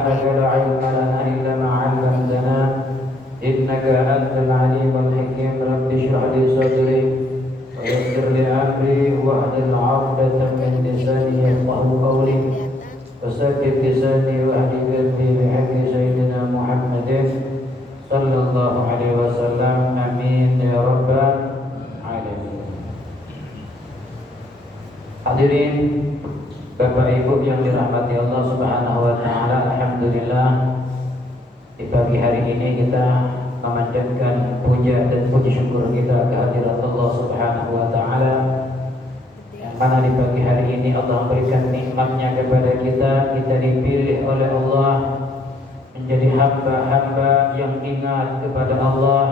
سبحانك لا علم لنا إلا ما علمتنا إنك أنت العليم الحكيم رب اشرح لي صدري ويسر لي أمري واحلل عقدة من لساني يفقهوا قولي وثبت لساني واهد قلبي بحق سيدنا محمد صلى الله عليه وسلم آمين يا رب العالمين. Hadirin Bapak Ibu yang dirahmati Allah Subhanahu wa taala, alhamdulillah di pagi hari ini kita memanjatkan puja dan puji syukur kita kehadirat Allah Subhanahu wa taala, yang mana di pagi hari ini Allah memberikan nikmatnya kepada kita dipilih oleh Allah menjadi hamba-hamba yang ingat kepada Allah,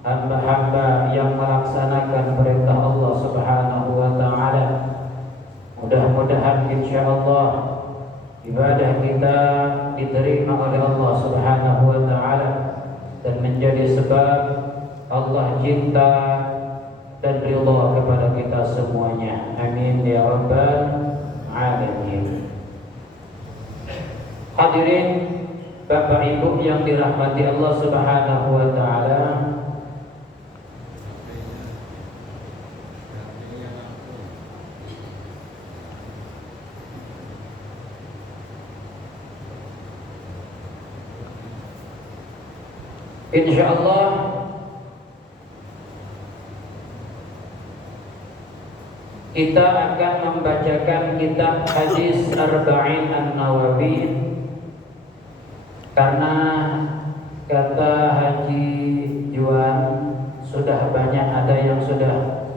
hamba-hamba yang melaksanakan perintah Allah Subhanahu wa taala. Mudah-mudahan insyaallah ibadah kita diterima oleh Allah Subhanahu wa taala dan menjadi sebab Allah cinta dan ridha kepada kita semuanya. Amin ya rabbal alamin. Hadirin Bapak Ibu yang dirahmati Allah Subhanahu wa taala, insyaallah kita akan membacakan kitab hadis Arba'in An-Nawawi, karena kata Haji Juan sudah banyak, ada yang sudah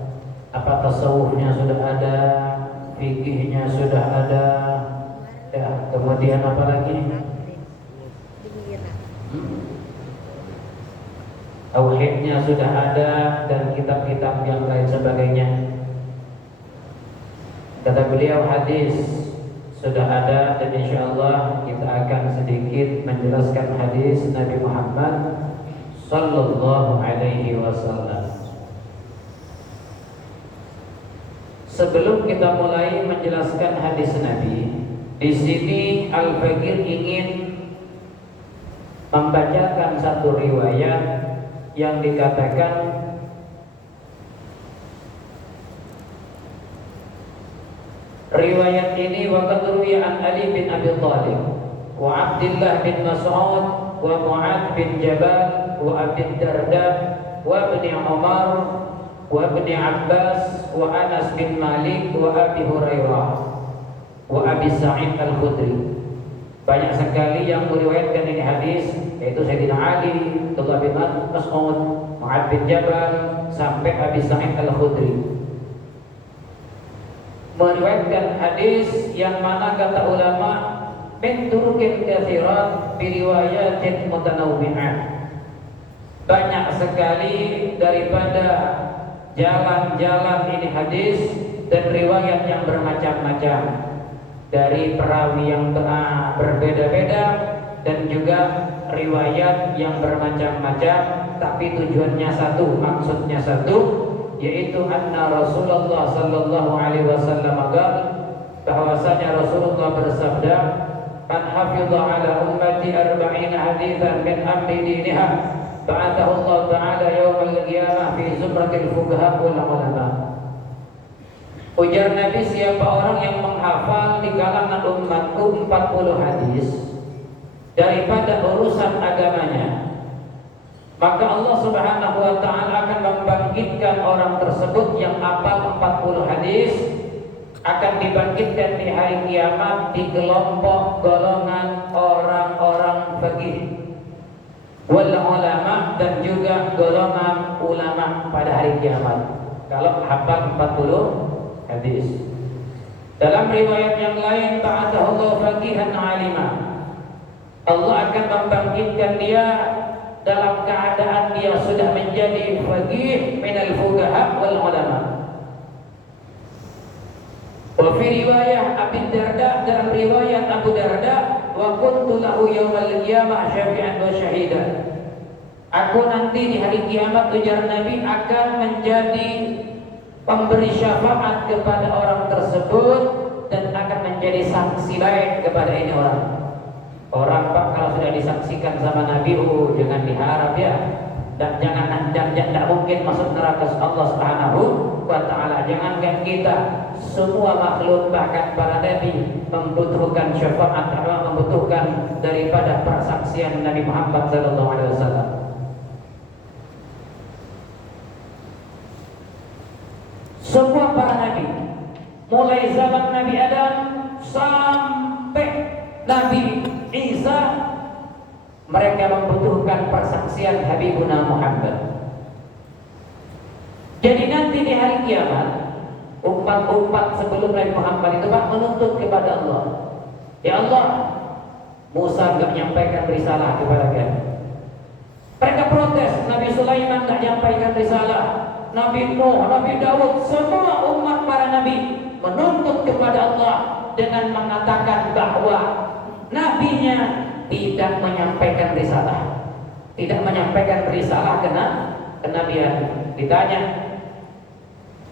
tasawufnya sudah ada, fikihnya sudah ada, ya, kemudian apa lagi? Tauhidnya sudah ada dan kitab-kitab yang lain sebagainya. Kata beliau hadis sudah ada, dan insyaallah kita akan sedikit menjelaskan hadis Nabi Muhammad sallallahu alaihi wasallam. Sebelum kita mulai menjelaskan hadis Nabi, di sini Al-Faqir ingin membacakan satu riwayat yang dikatakan riwayat ini waqad ruwiya an Ali bin Abi Thalib wa Abdullah bin Mas'ud wa Mu'adz bin Jabal wa Abi Darda wa Ibnu Umar wa Ibnu Abbas wa Anas bin Malik wa Abi Hurairah wa Abi Sa'id Al-Khudri. Banyak sekali yang meriwayatkan ini hadis, yaitu Sayyidina Ali, Abdullah bin Mas'ud, Mu'adz bin Jabal sampai Abi Sa'id Al-Khudri meriwayatkan hadis yang mana kata ulama min turuqin katsirat bi riwayatin mutanawwi'ah. Banyak sekali daripada jalan-jalan ini hadis dan riwayat yang bermacam-macam dari perawi yang berbeda-beda dan juga riwayat yang bermacam-macam, tapi tujuannya satu, maksudnya satu, yaitu anna Rasulullah sallallahu alaihi wasallam bahwasanya Rasulullah bersabda, "Man hafidha ala ummati 40 haditsan min amri diniha ba'athahu Allah ta'ala yaumal qiyamah fi zumratil fuqaha wal ulama." Ujar Nabi, siapa orang yang menghafal di kalangan umatku 40 hadis daripada urusan agamanya, maka Allah Subhanahu wa taala akan membangkitkan orang tersebut yang hafal 40 hadis, akan dibangkitkan di hari kiamat di kelompok golongan orang-orang faqih wal ulama, dan juga golongan ulama pada hari kiamat kalau hafal 40 hadis. Dalam riwayat yang lain, ba'athahu Allah faqihan 'alima, Allah akan membangkitkan dia dalam keadaan dia sudah menjadi faqih minal fuqaha wal ulama. Wa fi riwayah Abi Darda, dalam riwayat Abu Darda, wa kuntu lahu yaumal qiyamah syafi'an wa syahidan, aku nanti di hari kiamat, ujar Nabi, akan menjadi pemberi syafaat kepada orang tersebut dan akan menjadi saksi baik kepada ini orang. Orang Pak kalau sudah disaksikan sama Nabi, jangan diharap ya. Dan jangan tidak mungkin masuk neraka Allah Subhanahu wa taala. Jangankan kita, semua makhluk bahkan para nabi membutuhkan syafaat, membutuhkan daripada persaksian Nabi Muhammad sallallahu alaihi wasallam. Semua para nabi, mulai zaman Nabi Adam sampai Nabi Isa, mereka membutuhkan persaksian Habibuna Muhammad. Jadi nanti di hari kiamat, umat-umat sebelum Nabi Muhammad itu Pak menuntut kepada Allah, ya Allah, Musa enggak menyampaikan risalah kepada kami. Mereka protes, Nabi Sulaiman enggak menyampaikan risalah, Nabi Nuh, Nabi Daud, semua umat para nabi menuntut kepada Allah dengan mengatakan bahwa nabinya tidak menyampaikan risalah, tidak menyampaikan risalah kenabian. Ditanya,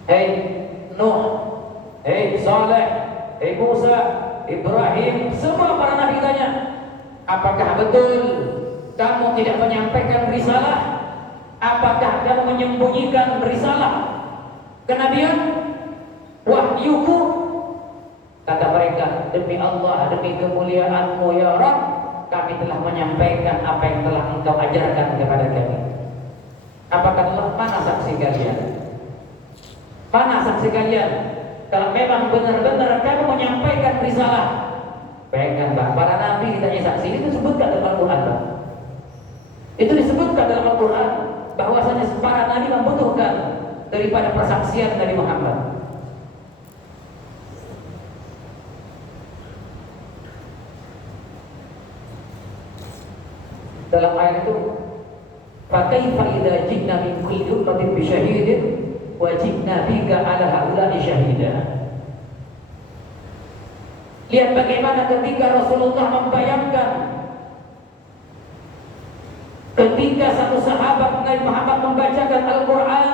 hei Nuh, hei Saleh, hei Musa, Ibrahim, semua para nabi tanya, apakah betul kamu tidak menyampaikan risalah? Apakah kamu menyembunyikan risalah kenabian? Wahyuku, kata mereka, demi Allah, demi kemuliaan-Mu ya Rabb, kami telah menyampaikan apa yang telah Engkau ajarkan kepada kami. Apakah Allah? Mana saksi kalian? Mana saksi kalian? Kalau memang benar-benar kamu menyampaikan risalah, bayangkan Pak, para nabi ditanya saksi, itu disebutkan dalam Al-Quran Pak. Itu disebutkan dalam Al-Quran bahwasanya para nabi membutuhkan daripada persaksian Nabi Muhammad. Dalam ayat itu, fakaifa idza ji'na min kulli ummatin bi syahidin wa ji'na bika 'ala haula'i syahida. Lihat bagaimana ketika Rasulullah membayangkan, ketika satu sahabat Nabi Muhammad membacakan Al-Quran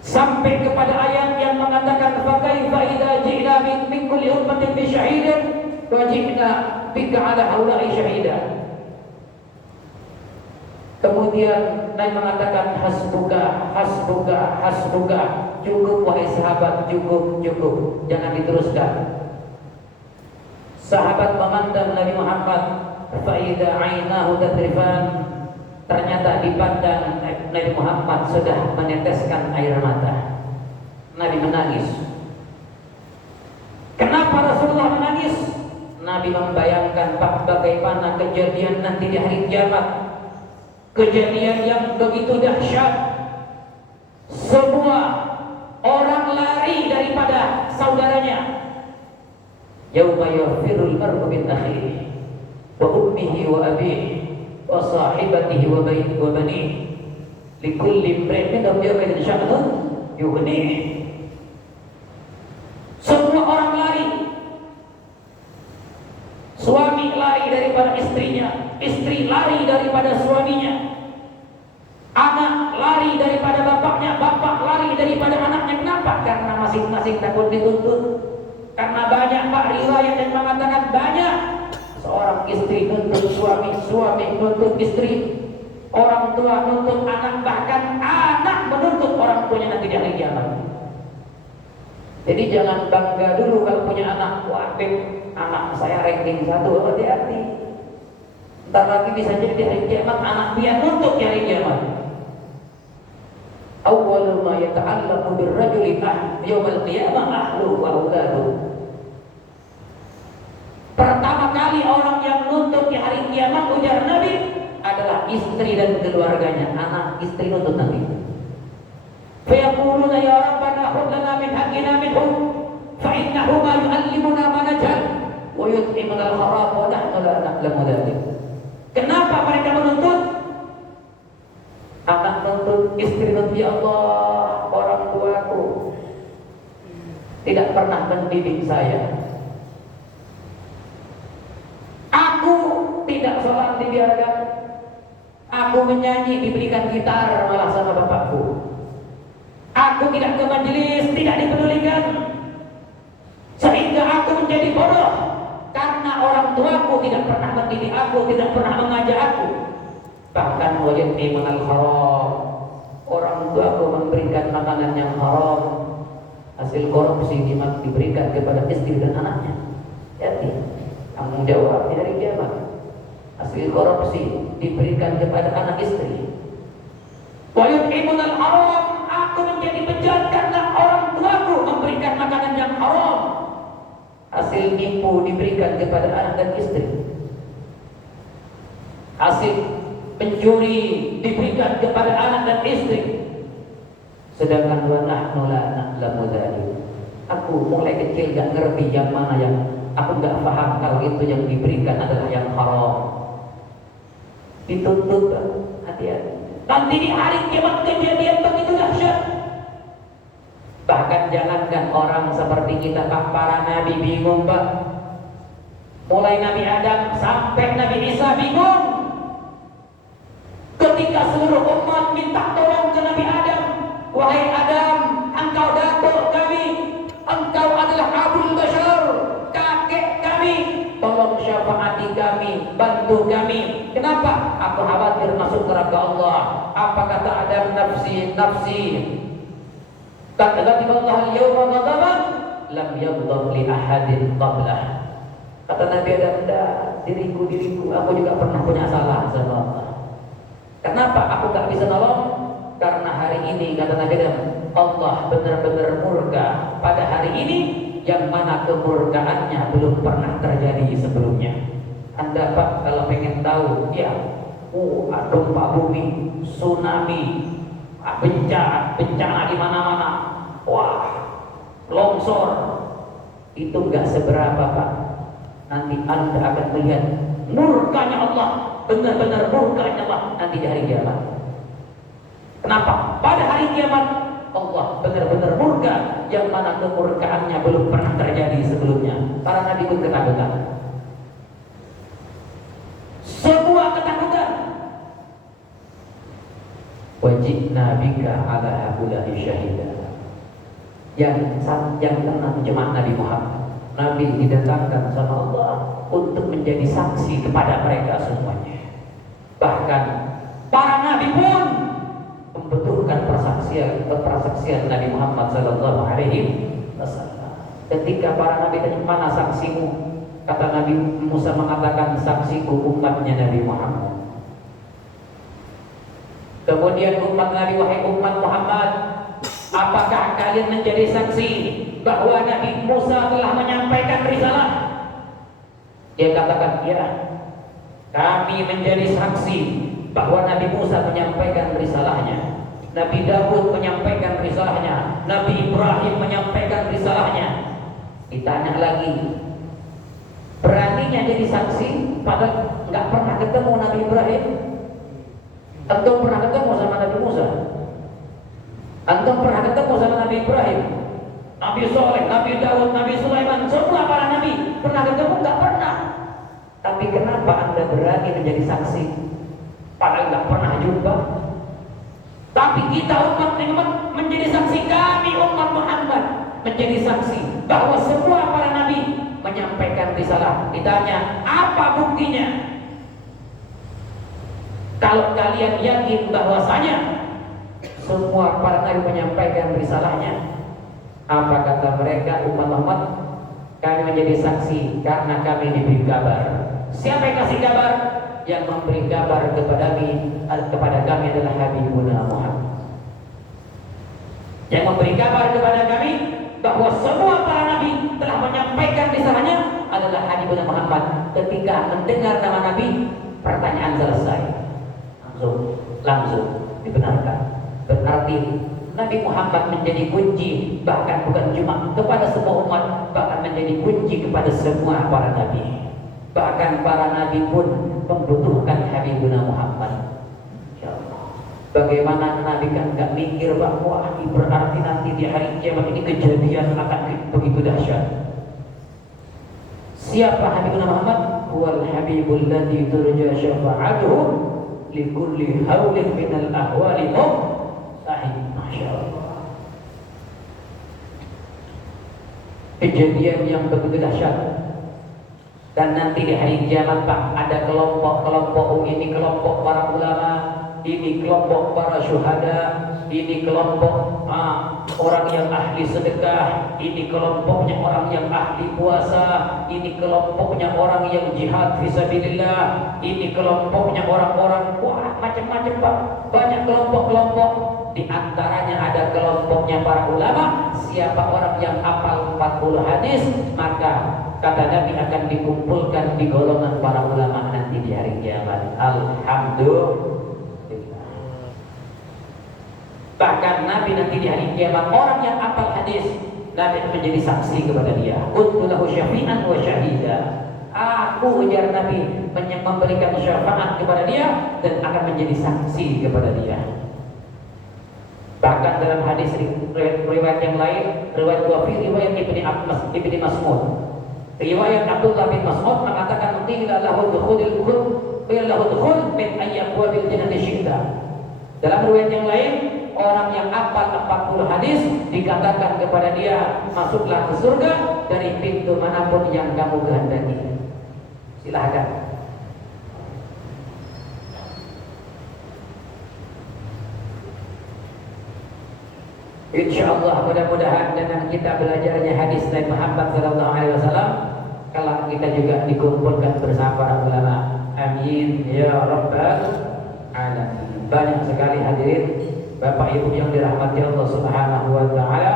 sampai kepada ayat yang mengatakan fakaifa idza ji'na min kulli ummatin bi syahidin wa ji'na bika 'ala haula'i syahida. Kemudian Nabi mengatakan hasbuka, hasbuka, hasbuka, cukup wahai sahabat, cukup, cukup, jangan diteruskan. Sahabat memandang Nabi Muhammad, faida ainahu tadrifan, ternyata dipandang Nabi Muhammad sudah meneteskan air mata. Nabi menangis. Kenapa Rasulullah menangis? Nabi membayangkan Pak, bagaimana kejadian nanti di hari kiamat. Kejadian yang begitu dahsyat, semua orang lari daripada saudaranya. Yauma yafirul mar'u min akhihi wa ummihi wa abihi wa sahibatihi wa banihi likulli imrin minhum yawma sya'nun yughnihi. Semua orang lari. Suami lari daripada istrinya, istri lari daripada suaminya, anak lari daripada bapaknya, bapak lari daripada anaknya. Kenapa? Karena masing-masing takut dituntut. Karena banyak Pak riwayat yang mengatakan banyak seorang istri nuntut suami, suami nuntut istri, orang tua nuntut anak, bahkan anak menuntut orang tuanya nanti di hari kiamat. Jadi jangan bangga dulu kalau punya anak. Wah, anak saya ranking 1, hati-hati. Entar lagi bisa jadi di hari kiamat anak dia nuntut di hari kiamat. Awwalu ma yata'allaqu birrajuli yawmal qiyamah ahluhu wa auladuhu. Pertama kali orang yang nuntut di hari kiamat, ujar Nabi, adalah istri dan keluarganya. Anak istri nuntut nanti. Fayaquluna ya Rabbana khudh lana min haqqina minhum fa innahu ma yu'allimuna ma najhal wa yut'imuna al-kharab wa nahnu la na'lamu dzalik. Kenapa mereka menuntut? Anak nuntut, istri nuntut, ya Allah, orang tuaku tidak pernah mendidik saya. Aku tidak sholat dibiarkan. Aku menyanyi diberikan gitar malah sama bapakku. Aku tidak ke majelis, tidak dipedulikan. Sehingga aku menjadi bodoh karena orang tuaku tidak pernah mendidik aku, tidak pernah mengajak aku. Bahkan wajibni minal haram, orang tuaku memberikan makanan yang haram, hasil korupsi diberikan kepada istri dan anaknya. Jadi tanggung jawab di hari kiamat. Hasil korupsi diberikan kepada anak istri. Wajibni haram, aku menjadi penjahat karena orang tuaku memberikan makanan yang haram. Hasil nipu diberikan kepada anak dan istri. Hasil pencuri diberikan kepada anak dan istri. Sedangkan wa nahnu la na'lamu dzalik. Aku mulai kecil gak ngerti yang mana yang aku gak paham kalau itu yang diberikan adalah yang haram. Dituntut, hati-hati. Nanti di hari kiamat kejadian begitu dahsyat. Bahkan jangankan orang seperti kita, Pak, para nabi bingung, Pak. Mulai Nabi Adam sampai Nabi Isa bingung. Ketika seluruh umat minta tolong ke Nabi Adam, wahai Adam, engkau datuk kami, engkau adalah Abul Bashar, kakek kami, tolong syafaati kami, bantu kami. Kenapa? Aku khawatir masuk neraka Allah. Apa kata Adam? Nafsi, nafsi. Kata Allah al-yawma ghadaban lam yaghdab li ahadin qablah. Kata Nabi Adam, diriku, aku juga pernah punya salah sama Allah. Kenapa aku gak bisa nolong? Karena hari ini, kata Nabi Adam, Allah benar-benar murka pada hari ini, yang mana kemurkaannya belum pernah terjadi sebelumnya. Anda, Pak, kalau pengen tahu, ya, gempa bumi, tsunami, bencana di mana-mana, wah, longsor, itu nggak seberapa, Pak. Nanti Anda akan melihat murkanya Allah, benar-benar murkanya Allah nanti di hari kiamat. Kenapa? Pada hari kiamat Allah benar-benar murka, yang mana kemurkaannya belum pernah terjadi sebelumnya. Para nabi pun ketakutan. Semua ketakutan. Wajibna bika ala haula'i syahida. Yang kena cuma Nabi Muhammad. Nabi didatangkan sama Allah untuk menjadi saksi kepada mereka semuanya. Bahkan para nabi pun membutuhkan persaksian Nabi Muhammad sallallahu alaihi wasallam. Ketika para nabi tanya, mana saksimu? Kata Nabi Musa mengatakan, saksiku umatnya Nabi Muhammad. Kemudian umat Nabi, wahai umat Muhammad, apakah kalian menjadi saksi bahwa Nabi Musa telah menyampaikan risalah? Dia katakan, ya, kami menjadi saksi bahwa Nabi Musa menyampaikan risalahnya, Nabi Daud menyampaikan risalahnya, Nabi Ibrahim menyampaikan risalahnya. Ditanya lagi, beraninya jadi saksi padahal nggak pernah ketemu Nabi Ibrahim? Antum pernah ketemu sama Nabi Musa? Antum pernah ketemu sama Nabi Ibrahim, Nabi Soleh, Nabi Daud, Nabi Sulaiman, semua para nabi pernah ketemu? Nggak pernah. Tapi kenapa Anda berani menjadi saksi padahal nggak pernah jumpa? Tapi kita umat Muhammad menjadi saksi, kami umat Muhammad menjadi saksi bahwa semua para nabi menyampaikan risalah. Ditanya, apa buktinya? Kalau kalian yakin bahwasanya semua para nabi menyampaikan risalahnya, apa kata mereka umat Muhammad? Kami menjadi saksi karena kami diberi kabar. Siapa yang kasih kabar? Yang memberi kabar kepada kami adalah Habibuna Muhammad. Yang memberi kabar kepada kami bahwa semua para nabi telah menyampaikan risalahnya adalah Habibuna Muhammad. Ketika mendengar nama nabi, pertanyaan selesai, langsung dibenarkan. Berarti Nabi Muhammad menjadi kunci, bahkan bukan cuma kepada semua umat, bahkan menjadi kunci kepada semua para nabi. Bahkan para nabi pun membutuhkan Habibuna Muhammad. Insyaallah. Bagaimana nabi kan gak mikir bahwa berarti nanti di hari kiamat ini kejadian akan begitu dahsyat. Siapa Habibuna Muhammad? Huwal habibul ladzi turja syafa'atuhu li kulli haulin minal ahwali sahih. Masyaallah. Kejadian yang begitu dahsyat. Dan nanti di hari kiamat Pak, ada kelompok-kelompok, ini kelompok para ulama, ini kelompok para syuhada, ini kelompok orang yang ahli sedekah, ini kelompoknya orang yang ahli puasa, ini kelompoknya orang yang jihad fisabilillah, ini kelompoknya orang-orang, wah macam-macam Pak, banyak kelompok-kelompok. Di antaranya ada kelompoknya para ulama. Siapa orang yang hafal 40 hadis, maka kata Nabi akan dikumpulkan di golongan para ulama nanti di hari kiamat. Alhamdulillah. Bahkan Nabi nanti di hari kiamat, orang yang hafal hadis, Nabi menjadi saksi kepada dia. Kuntu lahu syafi'an wa syahida. Aku, ujar Nabi, memberikan syafaat kepada dia dan akan menjadi saksi kepada dia. Bahkan dalam hadis riwayat yang lain, riwayat riwayat Ibni Mas'ud, riwayat Abdullah bin Mas'ud mengatakan qila lahu dukhul min ayyabwabil jannati syi'ta. Dalam riwayat yang lain, orang yang hafal 40 hadis dikatakan kepada dia, masuklah ke surga dari pintu manapun yang kamu kehendaki. Silahkan. Insyaallah mudah-mudahan dengan kita belajarnya hadis Nabi Muhammad SAW, kalau kita juga dikumpulkan bersama para ulama. Amin ya rabbal alamin. Banyak sekali hadirin Bapak Ibu yang dirahmati Allah Subhanahu wa taala,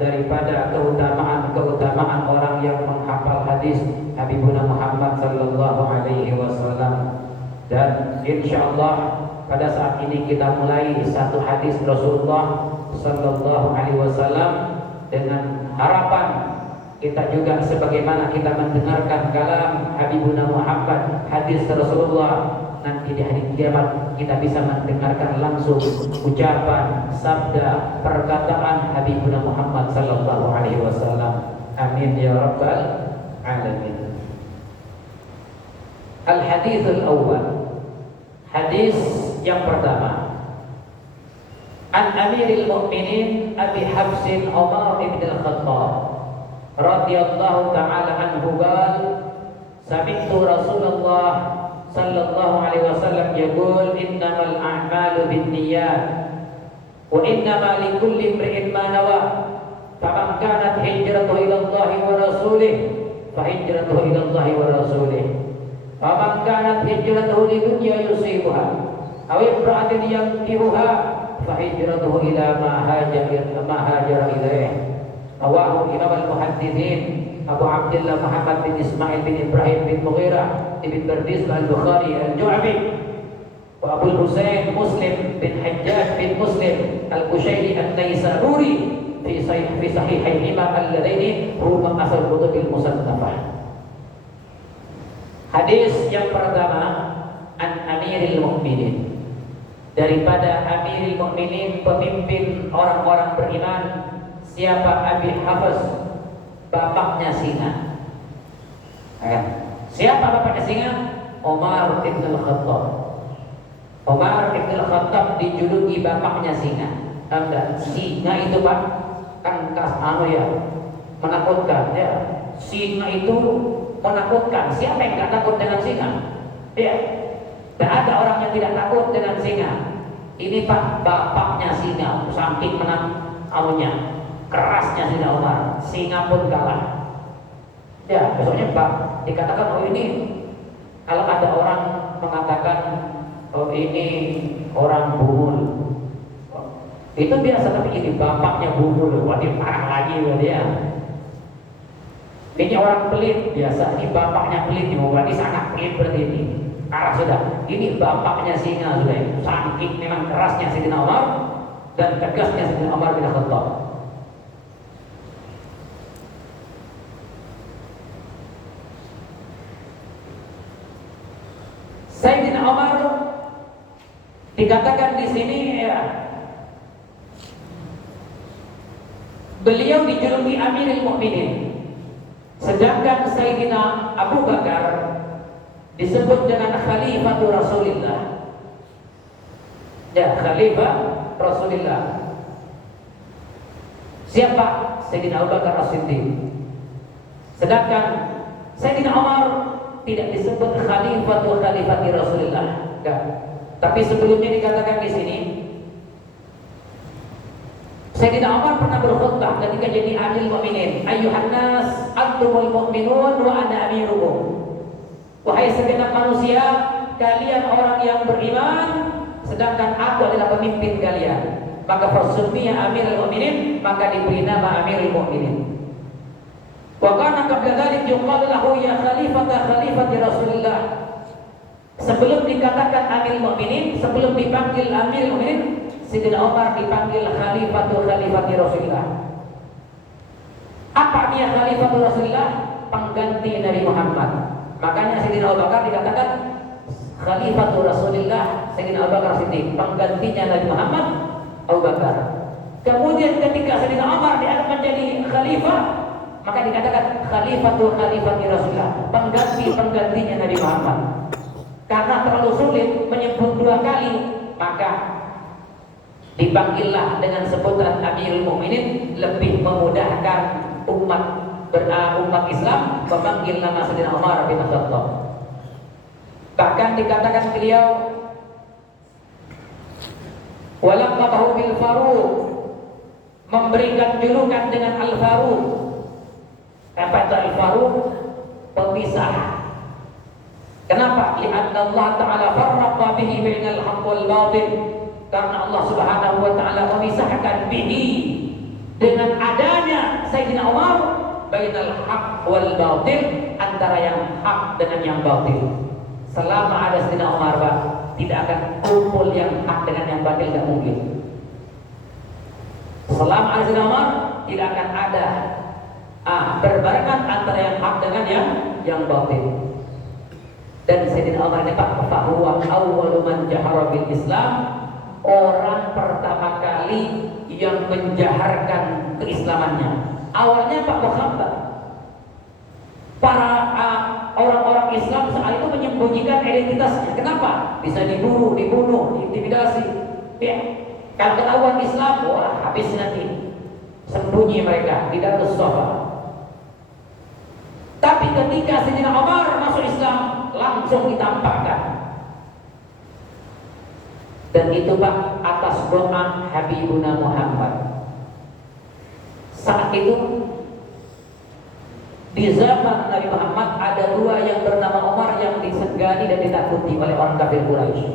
daripada keutamaan orang yang menghafal hadis Habibuna Muhammad sallallahu alaihi wasallam. Dan insyaallah pada saat ini kita mulai satu hadis Rasulullah sallallahu alaihi wasallam dengan harapan kita juga sebagaimana kita mendengarkan kalam Habibuna Muhammad, hadis Rasulullah, nanti di hari kiamat kita bisa mendengarkan langsung ucapan, sabda, perkataan Habibuna Muhammad sallallahu alaihi wasallam. Amin ya rabbal alamin. Al-hadithul awwal, hadis yang pertama. An Amiril Mu'minin Abi Hafsin Umar ibn al-Khattab radhiyallahu ta'ala anhu qala sami'tu Rasulullah sallallahu alaihi wasallam yaqul innamal a'malu binniyat wa innama likulli imri'in ma nawa faman kanat hijratuhu ila Allah wa rasulih fa hijratuhu ila Allah wa rasulih faman kanat hijratuhu lidunya yusibuha aw imra'atin yankihuha فهجرته إلى ما هاجر إليه. رواه إمام المحدثين أبو عبد الله محمد بن إسماعيل بن إبراهيم بن مغيرة بن برديس البخاري الجعفي وأبو الحسين مسلم بن حجاج بن مسلم القشيري النيسابوري في صحيحيهما اللذين هما أصل كتب المصنفة. Hadis yang pertama, An Amiril Mu'minin, daripada Amiril Mu'minin, pemimpin orang-orang beriman. Siapa? Abi Hafs, bapaknya singa. Siapa bapaknya singa? Umar ibn al-Khattab. Umar ibn al-Khattab dijuluki bapaknya singa. Singa itu Pak kan menakutkan ya. Singa itu menakutkan. Siapa yang tidak takut dengan singa? Ya. Tidak ada orang yang tidak takut dengan singa. Ini Pak, bapaknya singa, saking kerasnya singa Umar, singa pun kalah. Ya, besoknya Pak dikatakan, oh ini, kalau ada orang mengatakan, oh ini orang bumul, itu biasa, tapi ini bapaknya bumul, wah dia marah lagi dia. Ini orang pelit biasa, ini bapaknya pelit, ini sangat pelit berarti ini. Arah sudah, ini bapaknya singa sudah. Saking memang kerasnya Sayyidina Umar dan tegasnya Sayyidina Umar bin Khattab. Sayyidina Umar dikatakan di sini ya, beliau dijuluki Amirul Mukminin, sedangkan Sayyidina Abu Bakar disebut dengan Khalifah Rasulullah. Ya, Khalifah Rasulullah. Siapa? Sayyidina Abu Bakar As-Siddiq. Sedangkan Sayyidina Umar tidak disebut khalifati Rasulullah. Enggak. Tapi sebelumnya dikatakan di sini, Sayyidina Umar pernah berkhutbah ketika jadi Amirul Mukminin, "Ayyuhan nas, antumul mu'minun wa ana amirukum." Wahai segenap manusia, kalian orang yang beriman, sedangkan aku adalah pemimpin kalian. Maka fasummiya Amirul Mukminin, maka diberi nama Amirul Mukminin. Wa kana qabla dzalik yuqalu lahu ya khalifati Rasulillah. Sebelum dikatakan Amirul Mukminin, sebelum dipanggil Amirul Mukminin, Sayyidina Umar dipanggil khalifati Rasulillah. Apa dia khalifatu Rasulillah? Pengganti Nabi Muhammad. Makanya Sayyidina Abu Bakar dikatakan khalifatu Rasulillah, Sayyidina Abu Bakar Siddiq, penggantinya Nabi Muhammad, Abu Bakar. Kemudian ketika Sayyidina Umar diangkat menjadi khalifah, maka dikatakan khalifati Rasulullah, penggantinya Nabi Muhammad. Karena terlalu sulit menyebut dua kali, maka dipanggillah dengan sebutan Amirul Mukminin, lebih memudahkan umat Islam memanggil nama Sayyidina Umar bin Khattab. Bahkan dikatakan beliau walaqabahu bil Faruq, memberikan julukan dengan Al Faruq. Apa itu Al Faruq? Pemisah. Kenapa? Li'anna Allah Ta'ala farraqa bihi bainal haqq wal batil. Karena Allah Subhanahu wa taala memisahkan bihi, dengan adanya Sayyidina Umar, bainal haq wal batil, antara yang hak dengan yang batil. Selama ada Sayyidina Umar, Pak, tidak akan kumpul yang hak dengan yang batil, tidak mungkin. Selama ada Sayyidina Umar, tidak akan ada berbarengan antara yang hak dengan yang batil. Dan Sayyidina Umar ini Pak, fahuwa awwalu man jahara bil Islam, orang pertama kali yang menjaharkan keislamannya. Awalnya Pak Muhammad, para orang-orang Islam saat itu menyembunyikan identitasnya. Kenapa? Bisa dibunuh, diintimidasi. Ya, kalau ketahuan Islam, wah habis nanti. Sembunyi mereka di Darus Safa. Tapi ketika Sayyidina Umar masuk Islam, langsung ditampakkan. Dan itu Pak atas doa Habibuna Muhammad. Saat itu di zaman Nabi Muhammad ada dua yang bernama Umar yang disegani dan ditakuti oleh orang kafir Quraisy.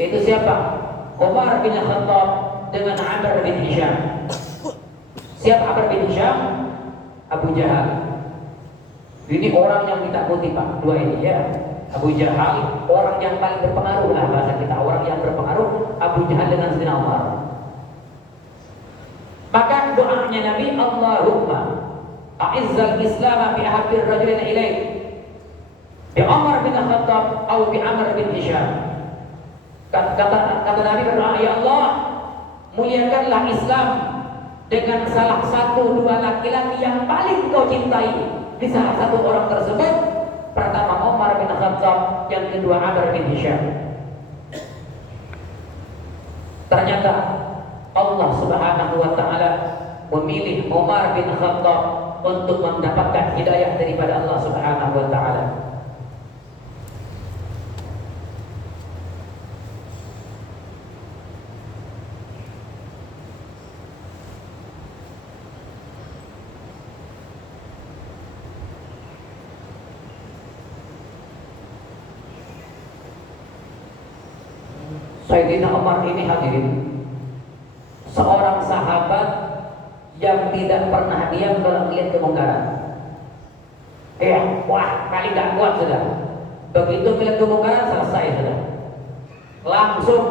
Itu siapa? Umar bin Khattab dengan Amr bin Hisham. Siapa Amr bin Hisham? Abu Jahal. Ini orang yang ditakuti Pak, dua ini ya. Abu Jahal, orang yang paling berpengaruh lah bahasa kita, orang yang berpengaruh. Abu Jahal dengan Sayyidina Umar. Maka doanya Nabi, Allahumma a'izzal Islam bi ahabir rajulin ilaik, bi Umar bin Khattab atau bi Amr bin Hisham. Kata Nabi berdoa, ya Allah, muliakanlah Islam dengan salah satu dua laki-laki yang paling kau cintai. Di salah satu orang tersebut, pertama Umar bin Khattab, yang kedua Amr bin Hisham. Ternyata Allah Subhanahu wa taala memilih Umar bin Khattab untuk mendapatkan hidayah daripada Allah Subhanahu wa taala. Sayyidina Umar ini hadirin, seorang sahabat yang tidak pernah diam kalau melihat kemungkaran. Wah, kali gak kuat sudah. Begitu melihat kemungkaran selesai sudah. Langsung,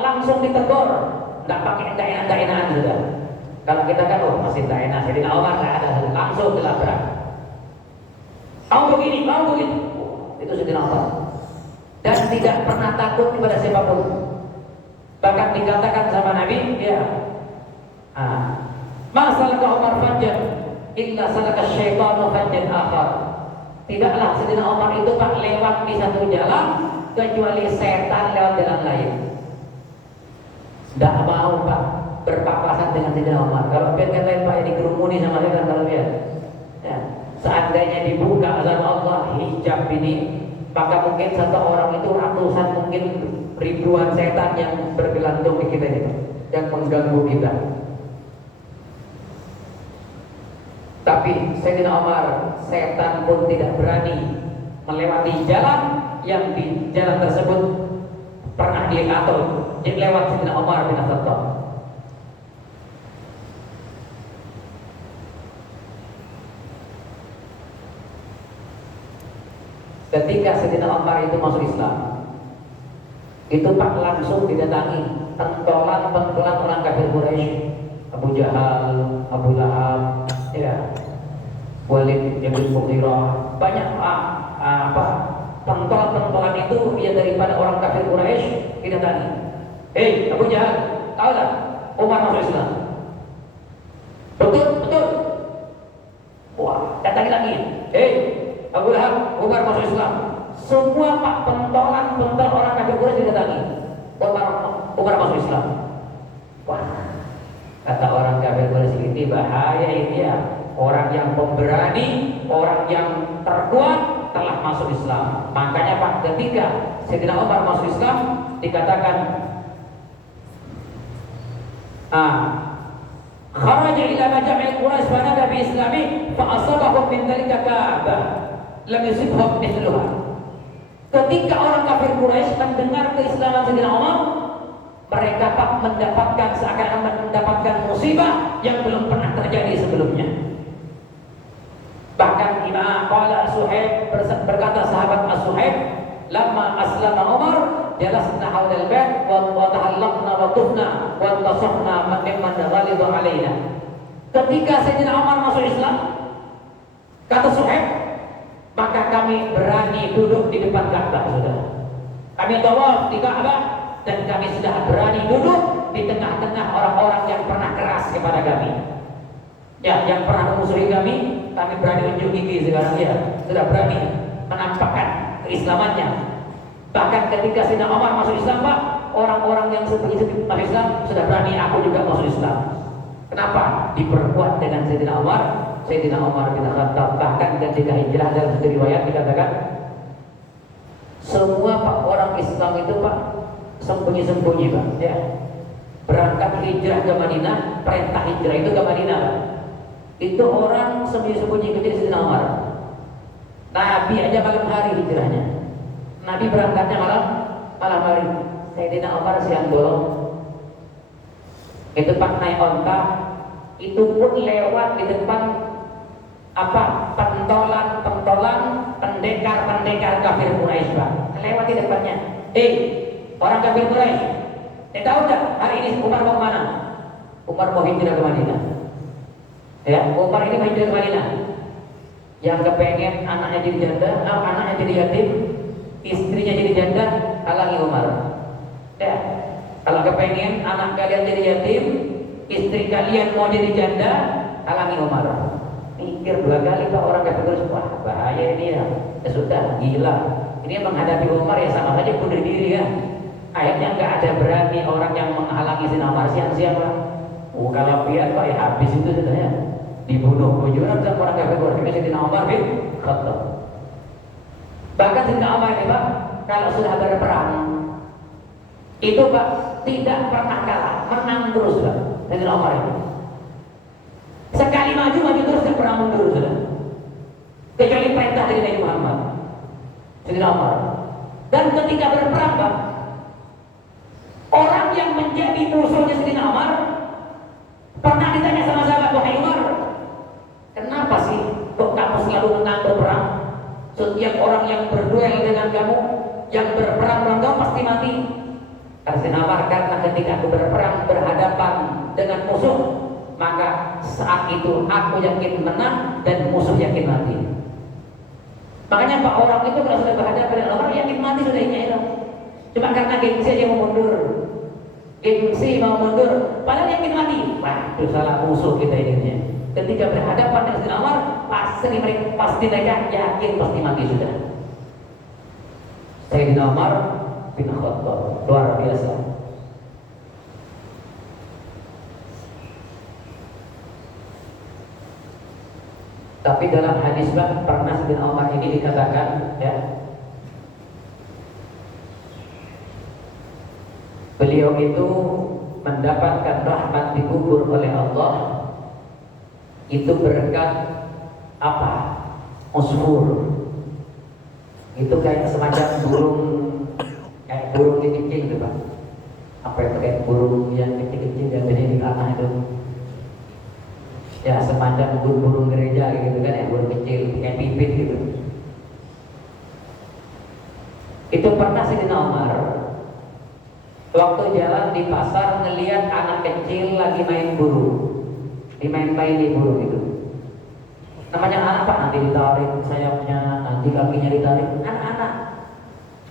langsung ditegur. Nggak pakai enak-enakan sudah. Kalau kita kan, masih tak enak. Sayyidina Umar nggak ada, langsung dilabrak. Kamu begini. Itu Sayyidina Umar. Dan tidak pernah takut kepada siapapun. Bahkan dikatakan sama Nabi, ma salaka Umar fajjan illa salaka syaitanu fajjan akhar. Tidaklah Sayyidina Umar itu Pak lewat di satu jalan kecuali setan lewat jalan lain. Tidak mau Pak berpapasan dengan Sayyidina Umar. Kalau lihat yang lain Pak dikerumuni sama setan, kalau lihat Seandainya dibuka azan Allah hijab ini, maka mungkin satu orang itu ratusan, mungkin ribuan setan yang bergelantung di kita ini dan mengganggu kita. Tapi Sayyidina Umar, setan pun tidak berani melewati jalan yang di jalan tersebut pernah diatur lewat Sayyidina Umar bin Khattab. Ketika Sayyidina Umar itu masuk Islam, itu Pak langsung didatangi pentolan orang kafir Quraisy, Abu Jahal, Abu Lahab, ya, Walid bin Mughirah, banyak pentolan itu dia daripada orang kafir Quraisy didatangi. Hei Abu Jahal, tahu tak Umar masuk Islam? Betul. Wah, datangi lagi. Hei Abu Lahab, Umar masuk Islam. Semua Pak pentolan orang kafir Quraisy didatangi. Umar masuk Islam. Wah, kata orang kafir Quraisy ini bahaya ini ya. Orang yang pemberani, orang yang terkuat telah masuk Islam. Makanya Pak, ketika Sayyidina Umar masuk Islam dikatakan kharaja ila majami' Quraisy fa nada bi islami fa asabahum min dhalika ka'bah lam yusibhum mithluha. Ketika orang kafir Quraisy mendengar keislaman Sayyidina Umar, mereka Pak mendapatkan seakan-akan mendapatkan musibah yang belum pernah terjadi sebelumnya. Bahkan Imam qala Suhaib, berkata sahabat As-Suhaib, lamma aslama Umar jalasna haula al-bait wa tahallaqna wa tufna wa tasahna mimman ghalidha alaina. Ketika Sayyidina Umar masuk Islam, kata Suhaib, maka kami berani duduk di depan Ka'bah, sudah. Kami tawaf di Ka'bah dan kami sudah berani duduk di tengah-tengah orang-orang yang pernah keras kepada kami. Ya, yang pernah memusuhi kami berani unjuk gigi sekarang ya, sudah berani menampakkan keislamannya. Bahkan ketika Sayyidina Umar masuk Islam, Pak, orang-orang yang sebelum masuk Islam sudah berani, aku juga masuk Islam. Kenapa? Diperkuat dengan Sayyidina Umar bin Khattab. Bahkan ketika hijrah dalam satu riwayat dikatakan semua Pak orang Islam itu Pak sembunyi-sembunyi Pak, ya. Berangkat hijrah ke Madinah, perintah hijrah itu ke Madinah Pak. Itu orang sembunyi-sembunyi kepada Sayyidina Umar. Nabi aja malam hari hijrahnya. Nabi berangkatnya malam hari. Sayyidina Umar siang bolong. Itu Pak naik onta, itu pun lewat di depan pentolan pendekar kafir Quraisy Pak. Lewat di depannya. Orang kafir Quraisy, tahu tak hari ini Umar mau kemana? Umar mau hijrah ke Madinah. Ya, Umar ini mau hijrah ke Madinah. Yang kepengen anaknya jadi janda, anaknya jadi yatim, istrinya jadi janda, halangi Umar. Ya, kalau kepengen anak kalian jadi yatim, istri kalian mau jadi janda, halangi Umar. Mikir dua kali Pak orang kafir Quraisy, wah bahaya ini ya. Ya sudah, gila. Ini menghadapi Umar ya sama saja bunuh diri kan. Ayatnya nggak ada berani orang yang menghalangi Sayyidina Umar siang-siang Pak. Kalau biar Pak ya habis itu sebenarnya. Dibunuh bujuran sama orang kafir Quraisy Sayyidina Umar bin Khattab. Bahkan Sayyidina Umar ini Pak, kalau sudah berperang itu Pak tidak pernah kalah, menang terus Pak. Sayyidina Umar ini sekali maju terus, tidak pernah mundur sudah. Kecuali perintah dari Nabi Muhammad. Sayyidina Umar. Dan ketika berperang Pak, orang yang menjadi musuhnya Sayyidina Umar pernah ditanya sama sahabat, wahai Umar, kenapa sih kok kamu selalu menang berperang? Setiap orang yang berduel dengan kamu, yang berperang dengan kamu pasti mati. Karena ketika aku berperang berhadapan dengan musuh, maka saat itu aku yakin menang dan musuh yakin mati. Makanya Pak orang itu kalau sudah berhadapan dengan orang yakin mati sudah itu. Cuma karena gengsi aja mau mundur. Gengsi mau mundur, padahal yakin mati. Wah, itu salah musuh kita ini. Ketika berhadapan dengan Sayyidina Umar, pasti mereka yakin pasti mati sudah. Sayyidina Umar bin Khattab luar biasa. Tapi dalam hadis pernah Sayyidina Umar ini dikatakan, ya, beliau itu mendapatkan rahmat dikubur oleh Allah itu berkat apa? Usfur. Itu kayak semacam burung, kayak burung kecil gitu Pak. Apa itu, kayak burung yang kecil-kecil yang biasanya di tanah itu. Ya semacam burung gereja gitu kan ya, burung kecil kayak pipit gitu. Itu pernah Sayyidina Umar waktu jalan di pasar ngelihat anak kecil lagi main burung, dimain-mainin burung itu. Namanya anak Pak, nanti ditarik sayapnya, nanti kakinya ditarik, anak-anak.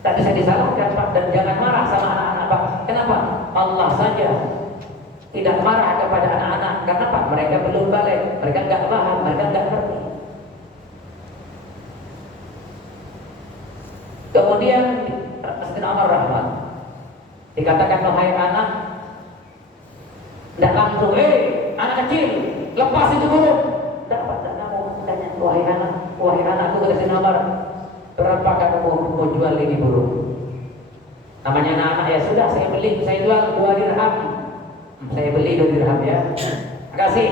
Tak bisa disalahkan Pak, dan jangan marah sama anak-anak Pak. Kenapa? Allah saja tidak marah kepada anak-anak. Karena Pak, mereka belum balik, mereka nggak paham, mereka nggak ngerti. Kemudian Sayyidina Umar rahmat dikatakan, wahai anak, tidak langsung, anak kecil, lepas itu burung. Tidak Pak, tidak kamu tanya, wahai anakku, kata Sayyidina Umar, berapa kamu mau jual ini burung? Namanya anak, ya sudah, saya beli, saya jual 2 dirham. Saya beli 2 dirham ya. Kasih.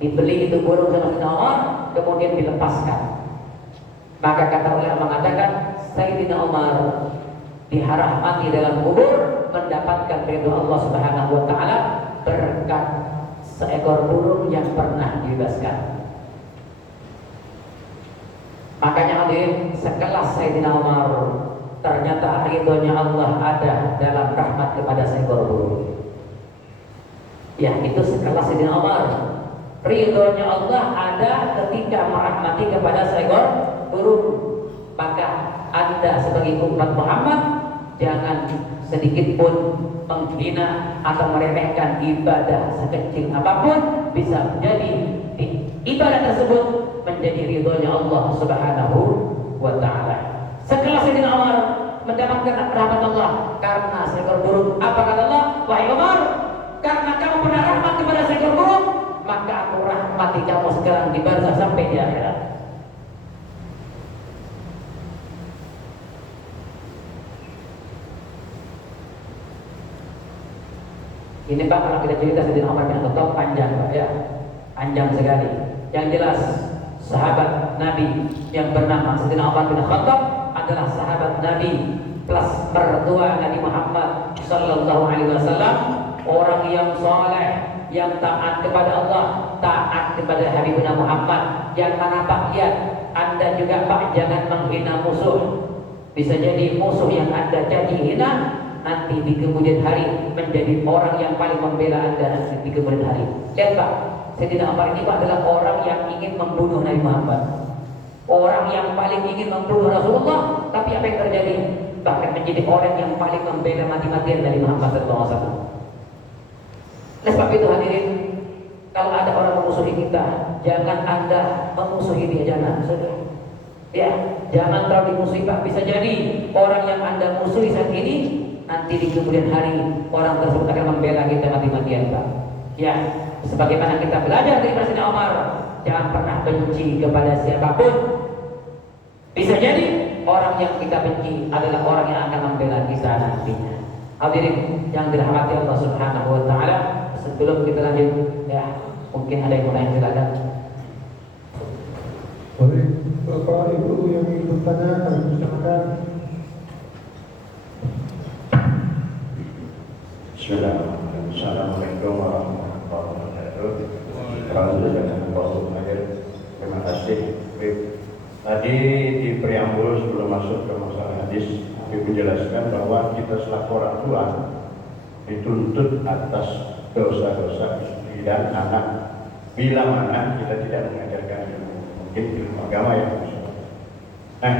Dibeli itu burung sama Sayyidina Umar, kemudian dilepaskan. Maka kata ulama mengatakan, Sayyidina Umar dirahmati dalam kubur, mendapatkan ridho Allah Subhanahu wa taala berkat seekor burung yang pernah dibebaskan. Makanya hadirin, sekelas Sayyidina Umar, ternyata ridhonya Allah ada dalam rahmat kepada seekor burung. Ya, itu sekelas Sayyidina Umar. Ridhonya Allah ada ketika merahmati kepada seekor burung. Maka Anda sebagai umat Muhammad jangan sedikit pun menghina atau meremehkan ibadah sekecil apapun. Bisa menjadi ibadah tersebut menjadi ridhonya Allah Subhanahu wa ta'ala. Sekelas Sayyidina Umar mendapatkan rahmat Allah karena seekor burung. Apa kata Allah? Wahai Umar, karena kamu pernah rahmat kepada seekor burung, maka aku rahmati kamu sekarang di barzah sampai di akhirat. Ini Pak, kalau kita cerita Sayyidina Umar bin Khattab panjang Pak ya, panjang sekali. Yang jelas sahabat Nabi yang bernama Sayyidina Umar bin Khattab adalah sahabat Nabi plus mertua Nabi Muhammad Sallallahu Alaihi Wasallam, orang yang soleh, yang taat kepada Allah, taat kepada Habibuna Muhammad. Yang mana Pak, lihat, Anda juga Pak jangan menghina musuh. Bisa jadi musuh yang Anda jadi hina, nanti di kemudian hari menjadi orang yang paling membela Anda nanti di kemudian hari. Lihat Pak, Sayyidina Umar ini Pak adalah orang yang ingin membunuh Nabi Muhammad, orang yang paling ingin membunuh Rasulullah, tapi apa yang terjadi? Bahkan menjadi orang yang paling membela mati-matian Nabi Muhammad SAW. Oleh sebab itu hadirin, kalau ada orang memusuhi kita, jangan Anda memusuhi dia, jangan. Ya, jangan terlalu dimusuhi Pak. Bisa jadi orang yang Anda musuhi saat ini, nanti di kemudian hari orang tersebut akan membela kita mati-matian Pak. Ya, sebagaimana kita belajar dari Sayyidina Umar, jangan pernah benci kepada siapapun. Bisa jadi orang yang kita benci adalah orang yang akan membela kita nantinya. Hadirin yang dirahmati Allah Subhanahu wa taala, sebelum kita lanjut ya, mungkin ada yang mau tanya, silakan. Boleh, Bapak Ibu yang ingin bertanya, kami persilakan. Bismillahirrahmanirrahim. Assalamualaikum warahmatullahi wabarakatuh. Terima kasih. Tadi di preambul sebelum masuk ke masalah hadis, Ibu menjelaskan bahwa kita selaku orang tua dituntut atas dosa-dosa istri dan anak bila mana kita tidak mengajarkan ilmu, mungkin ilmu agama ya. Nah,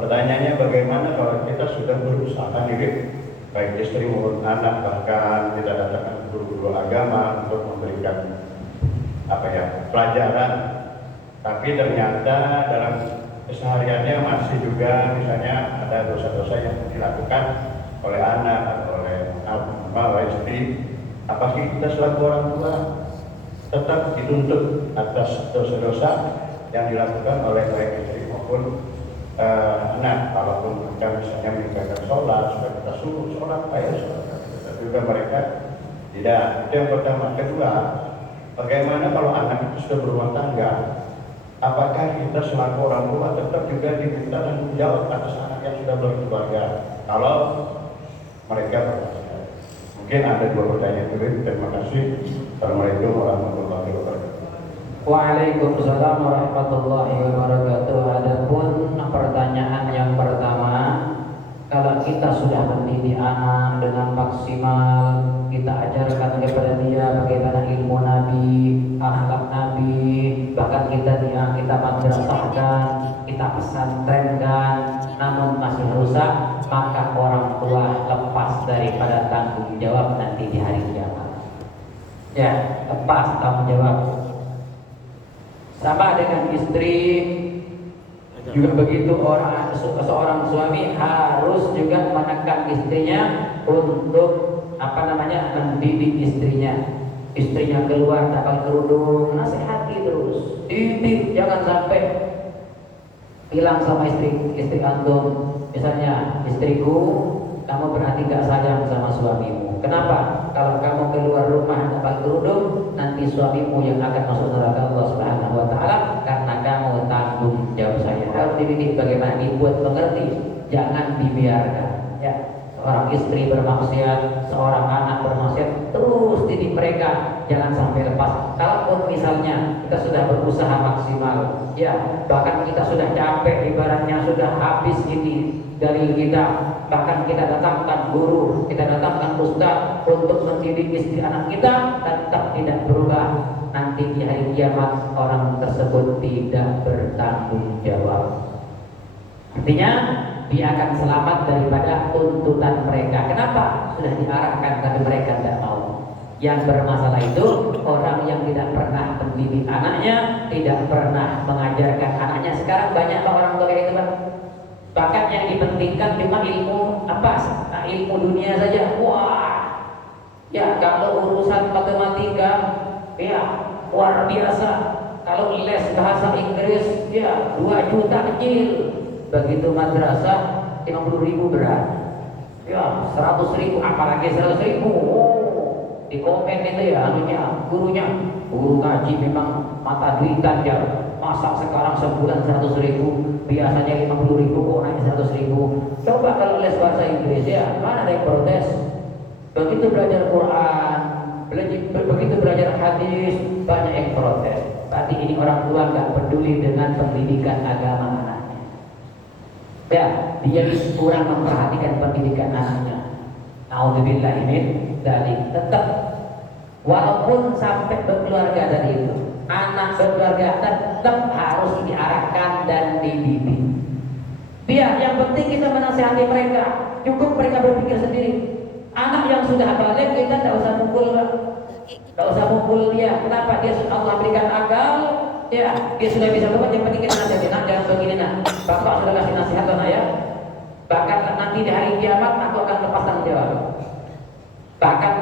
pertanyaannya bagaimana kalau kita sudah berusaha diri, baik istri maupun anak, bahkan kita datangkan guru-guru agama untuk memberikan pelajaran, tapi ternyata dalam kesehariannya masih juga misalnya ada dosa-dosa yang dilakukan oleh anak atau oleh istri. Apakah kita selaku orang tua tetap dituntut atas dosa-dosa yang dilakukan oleh baik istri maupun anak. Kalaupun mereka misalnya meninggalkan sholat, sudah kita suruh sholat, ayo sholat, tapi juga mereka tidak. Itu yang pertama. Kedua, bagaimana kalau anak itu sudah berumah tangga? Apakah kita selaku orang tua tetap juga diminta tanggung jawab atas anak yang sudah berkeluarga? Kalau mereka berkeluarga. Mungkin ada dua pertanyaan itu. Terima kasih. Assalamualaikum warahmatullahi wabarakatuh. Waalaikumsalam warahmatullahi wabarakatuh. Adapun pertanyaan yang pertama, kalau kita sudah mendidik anak dengan maksimal, kita ajarkan kepada dia bagaimana ilmu Nabi, akhlak Nabi, bahkan kita madrasahkan, kita pesantrenkan, namun masih rusak, maka orang tua lepas daripada tanggung jawab nanti di hari kiamat. Ya, lepas tanggung jawab. Sama dengan istri juga begitu, seorang suami harus juga menekan istrinya untuk mendidik istrinya keluar tanpa kerudung, nasihati terus, didik, jangan sampai bilang sama istri antum, misalnya, istriku, kamu berarti gak sayang sama suamimu. Kenapa? Kalau kamu keluar rumah tanpa kerudung, nanti suamimu yang akan masuk neraka Allah Subhanahu wa taala karena kamu tanggung jawab saya. Harus dididik bagaimana, dibuat mengerti, jangan dibiarkan. Ya, seorang istri bermaksiat, seorang anak bermaksiat, terus didik mereka, jangan sampai lepas. Kalaupun misalnya kita sudah berusaha maksimal, ya, bahkan kita sudah capek, ibaratnya sudah habis ini dari kita, bahkan kita datangkan guru, kita datangkan ustaz untuk mendidik istri anak kita, tetap tidak berubah. Nanti di hari kiamat orang tersebut tidak bertanggung jawab. Artinya dia akan selamat daripada tuntutan mereka. Kenapa? Sudah diarahkan tapi mereka tidak mau. Yang bermasalah itu orang yang tidak pernah mendidik anaknya, tidak pernah mengajarkan anaknya. Sekarang banyak orang tua kayak itu, Pak. Bahkan yang dipentingkan cuma ilmu ilmu dunia saja. Wah, ya kalau urusan matematika, ya luar biasa. Kalau les bahasa Inggris, ya 2 juta kecil. Begitu madrasah 50.000 berat. Ya 100.000, apalagi 100.000. Di komen itu ya guru ngaji memang mata duitan ya. Masa sekarang sebulan 100.000, biasanya 50.000 kok naik 100.000. Coba kalau les bahasa Inggris, ya mana ada yang protes? Begitu belajar Quran, begitu belajar hadis, banyak yang protes. Tadi ini orang tua nggak peduli dengan pendidikan agama anaknya. Ya, dia kurang memperhatikan pendidikan anaknya. Naudzubillah min dzalik. Tetap walaupun sampai berkeluarga dari itu, anak berkeluarga tetap harus diarahkan dan dididik. Biar yang penting kita menasihati mereka, cukup mereka berpikir sendiri. Anak yang sudah balik kita tidak usah mukul, tidak usah mukul dia. Kenapa? Dia Allah berikan akal, ya dia sudah bisa berbuat. Yang penting kita nasihati, nak jangan begini nak. Bapak sudah kasih nasihat nak ya. Bahkan nanti di hari kiamat aku akan lepas tanggung jawab. Bahkan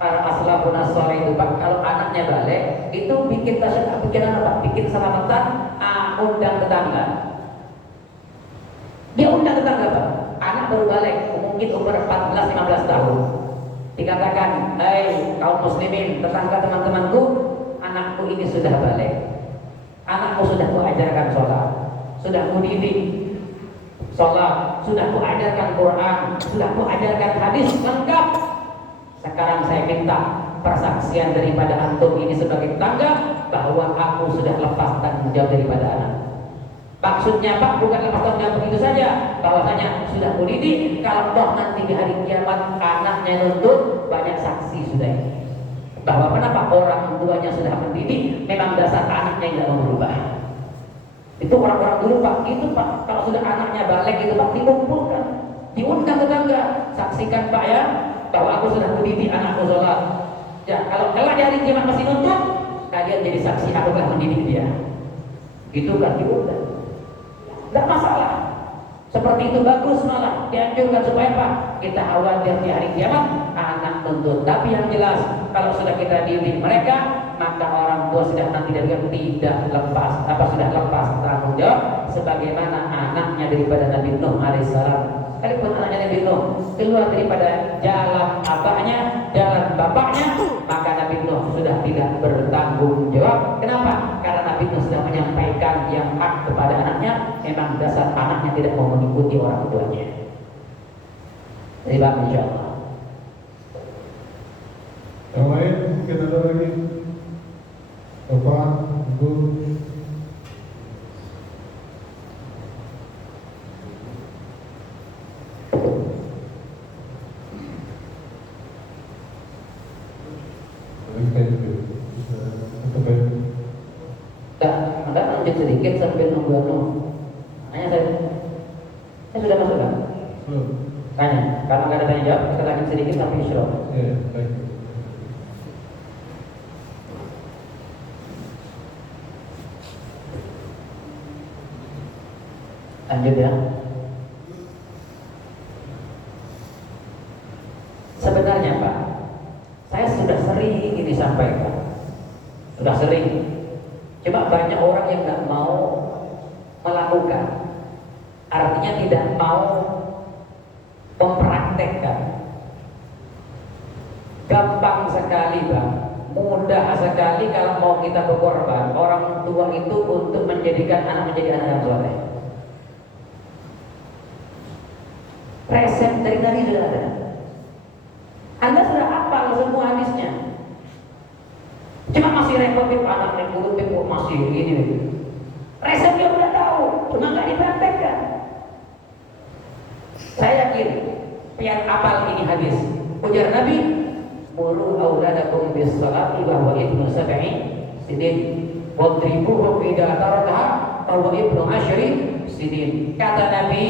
para aslafun as-salih itu, Pak, kalau anaknya balik itu bikin apa? Bikin selamatan, undang tetangga. Dia undang tetangga, Pak. Anak baru balik, mungkin umur 14-15 tahun. Dikatakan, "Hai kaum muslimin, tetangga teman-temanku, anakku ini sudah balik. Anakku sudah kuajarkan sholat, sudah kudidik sholat, sudah kuajarkan Quran, sudah kuajarkan hadis lengkap. Sekarang saya minta persaksian daripada antum ini sebagai tetangga bahwa aku sudah lepas tanggung jawab daripada anak." Maksudnya, Pak, bukan lepas tanggung jawab begitu saja, bahwasanya sudah mendidik. Kalau toh nanti di hari kiamat anaknya nuntut, banyak saksi sudah ini. Bahwa kenapa orang tuanya sudah mendidik, memang dasar anaknya yang tidak mau berubah. Itu orang-orang dulu, Pak. Itu, Pak, kalau sudah anaknya balik itu, Pak, dikumpulkan, diundang tetangga, saksikan, Pak, ya, bahwa aku sudah mendidik anakku sholat. Ya, kalau kelak di hari kiamat masih nuntut, kalian jadi saksi aku telah mendidik dia. Itu kan diundang. Tidak masalah. Seperti itu bagus, malah dianjurkan supaya apa? Kita khawatir di hari kiamat anak nuntut. Tapi yang jelas, kalau sudah kita didik mereka, maka orang tua sudah nanti tidak lepas sudah lepas tanggung jawab sebagaimana anaknya daripada Nabi Nuh alaihissalam. Sekalipun anaknya Nabi Nuh keluar daripada jalan abahnya, jalan bapaknya, maka Nabi Nuh sudah tidak bertanggung jawab. Kenapa? Karena Nabi Nuh sudah menyampaikan yang hak kepada anaknya. Memang dasar anaknya tidak mau mengikuti orang tuanya. Terima kasih insyaallah. Yang lain mungkin ada lagi. Bapak, Ibu. Anda lanjut sedikit sambil nunggu Nanya saya sudah masuk kan? Belum. Tanya, kalau nggak ada tanya jawab, kita lanjut sedikit sampai isyraq. Ya, baik. Lanjut ya. Sebenarnya Pak, saya sudah sering ini sampaikan, sudah sering. Cuma banyak orang yang nggak mau melakukan, artinya tidak mau mempraktekkan. Gampang sekali Bang, mudah sekali kalau mau kita berkorban orang tua itu untuk menjadikan anak menjadi anak yang soleh. Resep dari tadi sudah ada. Anda sudah hafal semua hadisnya. Cuma masih repot anak yang buruk masih gini. Resepnya udah tahu, cuma nggak dipraktekkan. Saya yakin pian hafal ini hadis. Ujar Nabi, "Muru auladakum bis salati wa huwa ibnu sab'i sinin, wadribuhu idza tarakaha wa huwa ibnu asyri sinin." Kata Nabi,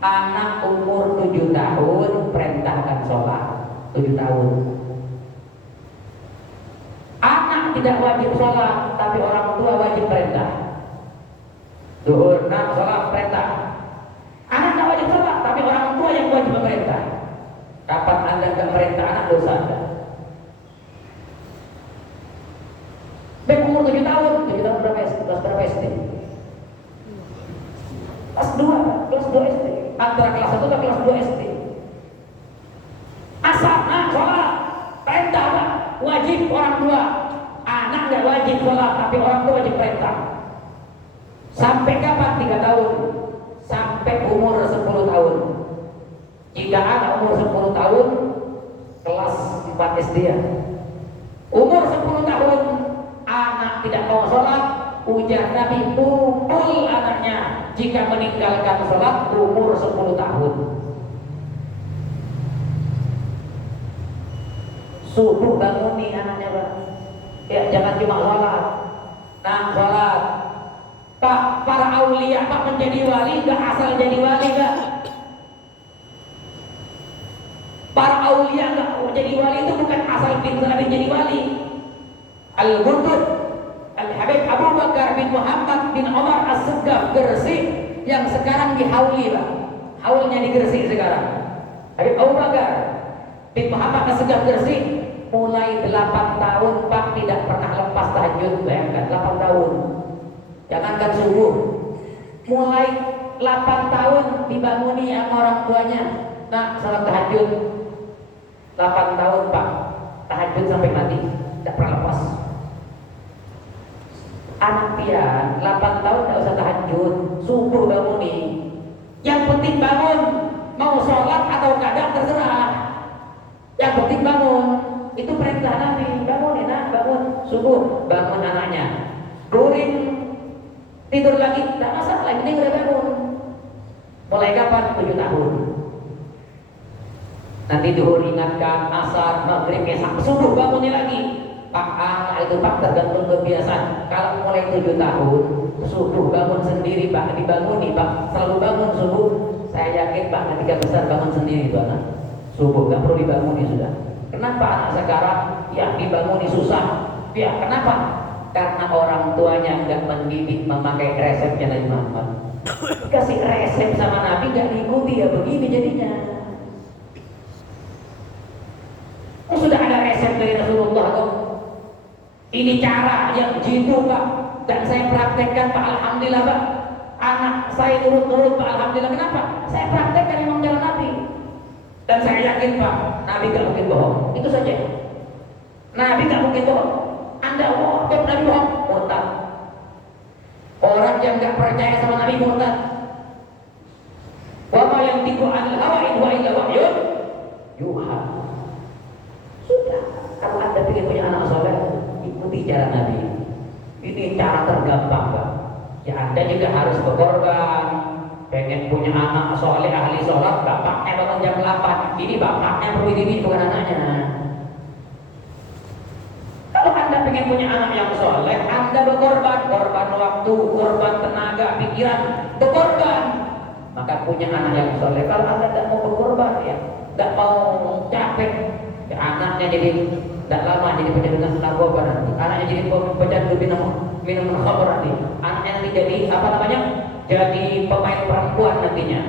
anak umur 7 tahun perintahkan sholat 7 tahun. Anak tidak wajib sholat, tapi orang tua wajib perintah. Zuhur, nak sholat perintah. Anak tidak wajib sholat, tapi orang tua yang wajib memerintah. Kapan Anda tidak perintah anak, dosa Anda. Baik umur 7 tahun berapa SD? Kelas 2 SD. Antara kelas 1 dan kelas 2 SD. Asal sholat perintah Pak, wajib orang tua. Anak tidak wajib sholat, tapi orang tua wajib perintah. Sampai kapan? 3 tahun. Sampai umur 10 tahun. Jika anak umur 10 tahun, kelas 4 SD ya. Umur 10 tahun, anak tidak mau sholat, ujar Nabi, pukul anaknya jika meninggalkan sholat umur 10 tahun. Subuh banguni anaknya Pak. Ya jangan cuma sholat. Nah sholat. Pak, para aulia Pak menjadi wali gak asal jadi wali gak? Para aulia gak menjadi wali itu bukan asal pintar jadi wali. Al-Ghudud Al-Habib Abu Bakar bin Muhammad bin Umar As-Segaf Gresik yang sekarang di Hauli Pak. Haulnya di Gresik sekarang. Habib Abu Bakar bin Muhammad As-Segaf Gresik mulai 8 tahun Pak tidak pernah lepas tahajud. Bayangkan 8 tahun. Jangankan subuh. Mulai 8 tahun dibanguni sama orang tuanya. Nah, salat tahajud 8 tahun Pak. Tahajud sampai mati, tidak pernah lepas. Anak pian 8 tahun tidak usah tahajud, subuh banguni. Yang penting bangun, mau sholat atau kadang terserah. Yang penting bangun. Itu perintah Nabi. Bangun enak, bangun subuh, bangun anaknya. Guring tidur lagi, tidak masalah, yang penting udah bangun. Mulai kapan? 7 tahun. Nanti duhur ingatkan, asar, maghrib, sampai subuh bangunnya lagi. Pak, itu Pak tergantung kebiasaan. Kalau mulai 7 tahun, subuh bangun sendiri Pak, dibanguni Pak, selalu bangun subuh. Saya yakin Pak ketika besar bangun sendiri itu anak. Subuh nggak perlu dibanguni sudah. Kenapa anak sekarang yang dibanguni susah? Ya kenapa? Karena orang tuanya nggak mendidik memakai resepnya Nabi Muhammad. Dikasih resep sama Nabi nggak diikuti ya begini jadinya. Sudah ada resep dari Rasulullah tuh. Ini cara yang jitu Pak, dan saya praktekkan Pak, alhamdulillah Pak. Anak saya nurut-nurut Pak, alhamdulillah. Kenapa? Saya praktekkan memang jalan Nabi. Dan saya yakin Pak, Nabi gak mungkin bohong. Itu saja. Nabi gak mungkin bohong. Anda wakil Nabi bohong, murtad. Orang yang gak percaya sama Nabi murtad. Wa ma yantiqu 'anil hawa in huwa illa wahyun yuha. Sudah, kalau Anda ingin punya anak soleh, ikuti cara Nabi. Ini cara tergampang Pak. Ya Anda juga harus berkorban. Pengen punya anak soleh ahli sholat, bapaknya bangun jam 8. Ini bapaknya perlu ini, bukan anaknya. Kalau Anda pengen punya anak yang soleh, Anda berkorban, korban waktu, korban tenaga, pikiran, berkorban. Maka punya anak yang soleh. Kalau Anda tidak mau berkorban, ya, tidak mau capek, ya, anaknya jadi tidak lama jadi pecandu narkoba nanti. Anaknya jadi pecandu minum khamr nanti. Anaknya nanti jadi apa namanya? Jadi pemain perempuan nantinya.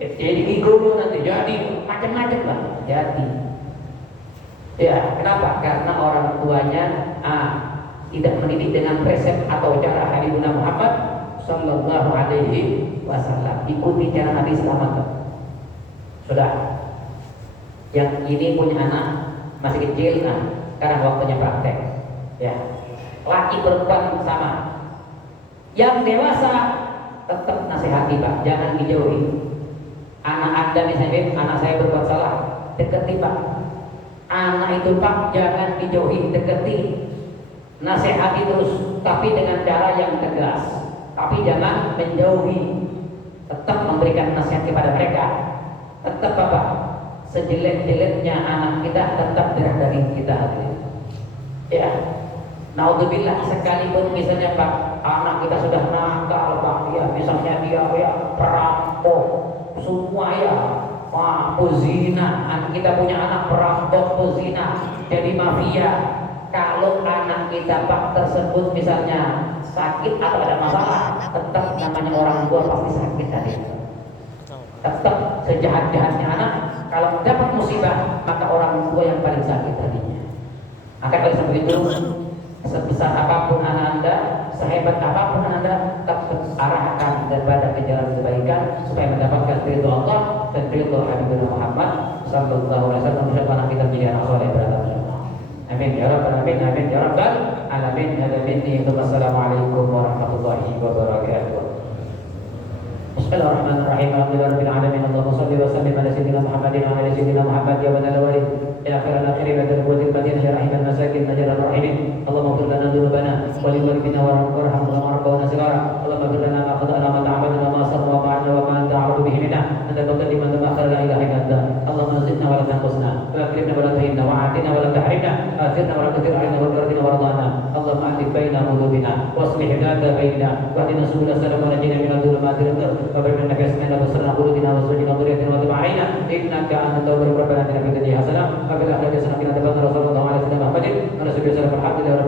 Jadi gigolo nanti. Jadi macam-macam lah. Jadi. Ya, kenapa? Karena orang tuanya tidak mendidik dengan resep atau cara Habibuna Muhammad Sallallahu Alaihi Wasallam. Ikuti cara Nabi selamat. Sudah. Yang ini punya anak masih kecil, sekarang waktunya praktek. Ya, laki perempuan sama. Yang dewasa tetap nasihati Pak, jangan dijauhi. Anak Anda misalnya, anak saya berbuat salah, deketi Pak. Anak itu Pak, jangan dijauhi, deketi. Nasihati terus, tapi dengan cara yang tegas. Tapi jangan menjauhi. Tetap memberikan nasihat kepada mereka. Tetap Bapak, sejelek-jeleknya anak kita tetap darah daging kita. Ya, naudzubillah, sekalipun misalnya Pak, anak kita sudah nakal Pak, ya misalnya dia ya perampok, semua ya, pezina, kita punya anak perampok, pezina, jadi mafia. Kalau anak kita Pak tersebut misalnya sakit atau ada masalah, tetap namanya orang tua pasti sakit tadi. Tetap sejahat-jahatnya anak, kalau dapat musibah maka orang tua yang paling sakit tadinya. Maka kalau seperti itu, sebesar apapun anak Anda, sehebat apapun Anda, tetap arahkan daripada ke jalan kebaikan supaya mendapatkan ridho Allah dan ridho Habibuna Muhammad Sallallahu Alaihi Wasallam. Insyaallah anak kita menjadi anak soleh beradab. Amin ya rabbal alamin, amin ya rabbal alamin. Wassalamualaikum warahmatullahi wabarakatuh. Bismillahirrahmanirrahim. Alhamdulillahirabbil alamin. Allahumma shalli wa sallim ala sayyidina Muhammadin wa ala sayyidina Muhammad ya badal walid ya khairal akhirin wa tadawwatil badin ya rahimul masakin najral rahimin. Allahumma ighfir lana dhunubana wa li walidina warhamna rabbana sigara. Allahumma ighfir lana ma qadana ma ta'abbadna wa ma asrarna wa ma a'lana wa ma anta a'lamu bihi minna. Anta taqaddim wa ta'akhkhar la ilaha illa anta. Allahumma zidna wa la tanqusna wa akrimna wa la tuhinna wa a'tina wa la tahrimna. Athirna wa la tuthir 'alaina wa ardina wa radana. Allahumma ahdith baina qulubina wa aslih dhata bainana wa ahdina subul salam wa najina min adh-dhulumati wa barik lana fi asma'ina wa basarina qulubina wa zawjina wa dhurriyyatina wa tub 'alaina innaka antal tawwabur rahim. Rabbana atina fid dunya hasanah wa fil akhirati hasanah wa qina adzabannar. Sallallahu alaihi wa sallam Muhammadin wa ala alihi wa sahbihi.